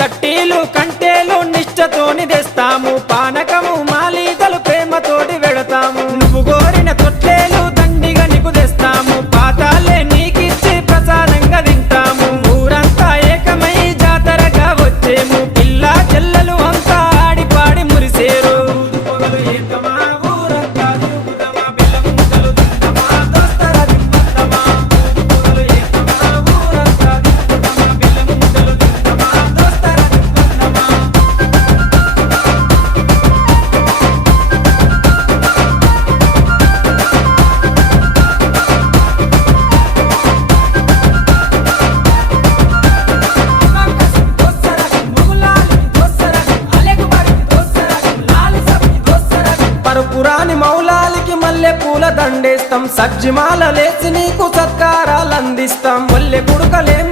తట్టీలు కంటేలు నిష్టతోని తెస్తాము పానకము మాలీతలు ప్రేమతోటి వెడతాము నువ్వు కోరిన తొట్లేలు దండిగా నీకు తెస్తాము పాతాలే నీకిచ్చి ప్రసాదంగా తింటాము ఊరంతా ఏకమై జాతరగా వచ్చేము పిల్ల చెల్లెలు అంతా ఆడి పాడి మురిసేరు పరుపురాని మౌలాలికి మల్లె పూల దండేస్తాం సజ్జిమాల లేచి నీకు సత్కారాలు అందిస్తాం మల్లె పుడకలేం